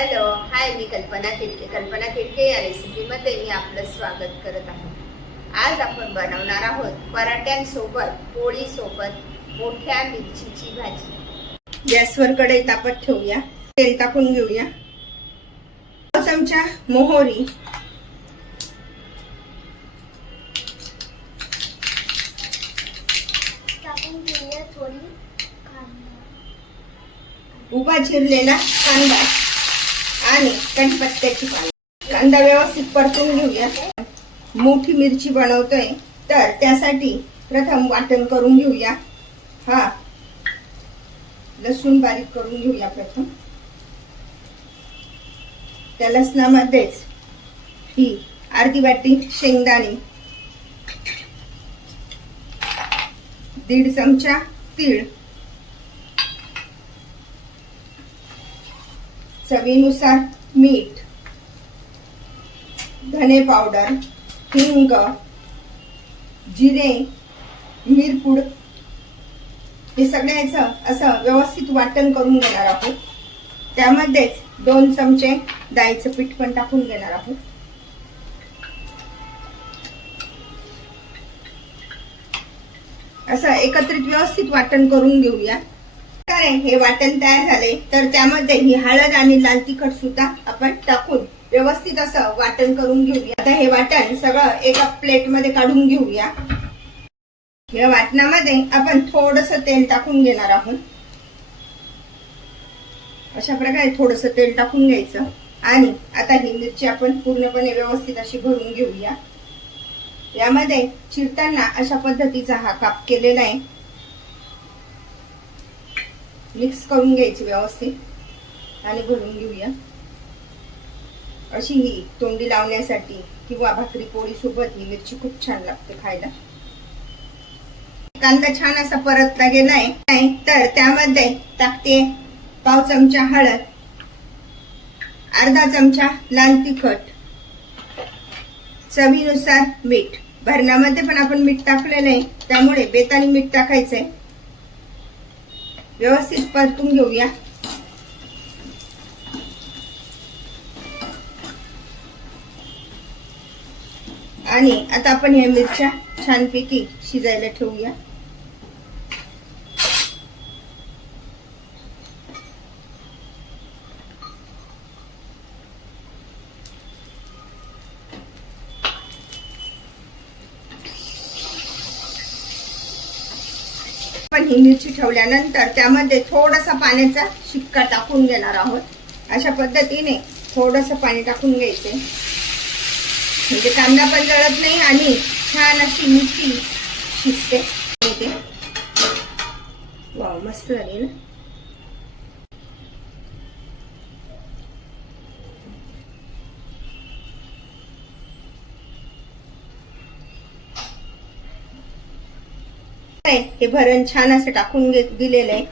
Hello hi मी कल्पना तिडके कल्पना तिडके या रेसिपीमध्ये मी आपलं स्वागत करत आहे. आज आपण बनवणार आहोत पराठ्यांसोबत पोळीसोबत मोठ्या मिरचीची भाजी. गॅसवर कढई तापत ठेवूया. तेल टाकून घेऊया. चमचा मोहरी. उभा चिरलेला कांदा. आणि कणपत्त्याची पाने. कांदा व्यवस्थित परतून घेऊया. मोठी मिरची बनवतोय तर त्यासाठी प्रथम वाटण करून घेऊया. हा. लसूण बारीक करून घेऊया प्रथम. त्या लसणामध्येच ही अर्धी वाटी शेंगदाणे दीड चमचा तीळ चवीनुसार मीठ धने पावडर हिंग जिरे मिरपूड हे सगळ्याचं असं व्यवस्थित वाटण करून घेणार आहोत. त्यामध्येच दोन चमचे डाळीचं पीठ पण टाकून घेणार आहोत. असं एकत्रित व्यवस्थित वाटण करून घेऊया. काय हे वाटण तयार झाले. तर त्यामध्ये ही हळद आणि लाल तिखट सुद्धा आपण टाकून व्यवस्थित असं वाटण करून घेऊया. आता हे वाटण सगळं एका प्लेटमध्ये काढून घेऊया. या वाटणामध्ये आपण थोडस तेल टाकून घेणार आहोत. अशा प्रकारे थोडस तेल टाकून घ्यायचं. आणि आता ही मिरची आपण पूर्णपणे व्यवस्थित अशी भरून घेऊया. यामध्ये चिरताना अशा पद्धतीचा हा काप केलेला आहे. मिक्स करून घ्यायची व्यवस्थित. आणि भरून घेऊया. अशी ही तोंडी लावण्यासाठी किंवा भाकरी पोळी सोबत ही मिरची खूप छान लागते खायला. कांदा छान असा परतला गेलाय नाही तर त्यामध्ये टाकते पाव चमचा हळद अर्धा चमचा लाल तिखट चवीनुसार मीठ. भरण्यामध्ये पण आपण मीठ टाकलेलं आहे त्यामुळे बेतानी मीठ टाकायचंय. व्यवस्थित परतून घेऊया. आणि आता आपण ह्या मिरच्या छानपैकी शिजायला ठेवूया. आपण ही मिरची ठेवल्यानंतर त्यामध्ये थोडासा पाण्याचा शिक्का टाकून घेणार आहोत. अशा पद्धतीने थोडंसं पाणी टाकून घ्यायचे. म्हणजे कांदा पण जळत नाही आणि छान अशी मिरची शिजते. वा वाव मस्त झाली ना? हे भरण छान असं टाकून घे- दिलेलं आहे.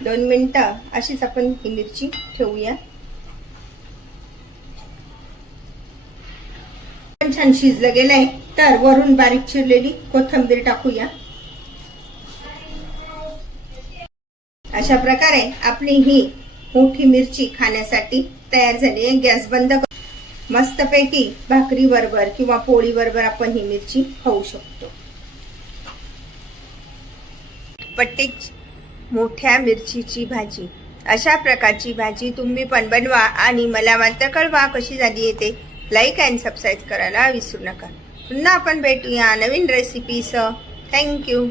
दोन मिनिटं अशीच आपण ही मिरची ठेवूया. पण छान शिजलं गेलंय. तर वरून बारीक चिरलेली कोथिंबीर टाकूया. अशा प्रकारे आपली ही मोठी मिरची खाण्यासाठी तयार झाली आहे. गॅस बंद कर मस्तपैकी भाकरी बरोबर किंवा पोळी बरोबर आपण ही मिरची खाऊ शकतो. पट्टी मोठ्या मिरचीची भाजी. अशा प्रकारची भाजी तुम्ही पण बनवा आणि मला मात्र कळवा कशी झाली येते. लाईक अँड सबस्क्राईब करायला विसरू नका. पुन्हा आपण भेटूया नवीन रेसिपीसह थँक्यू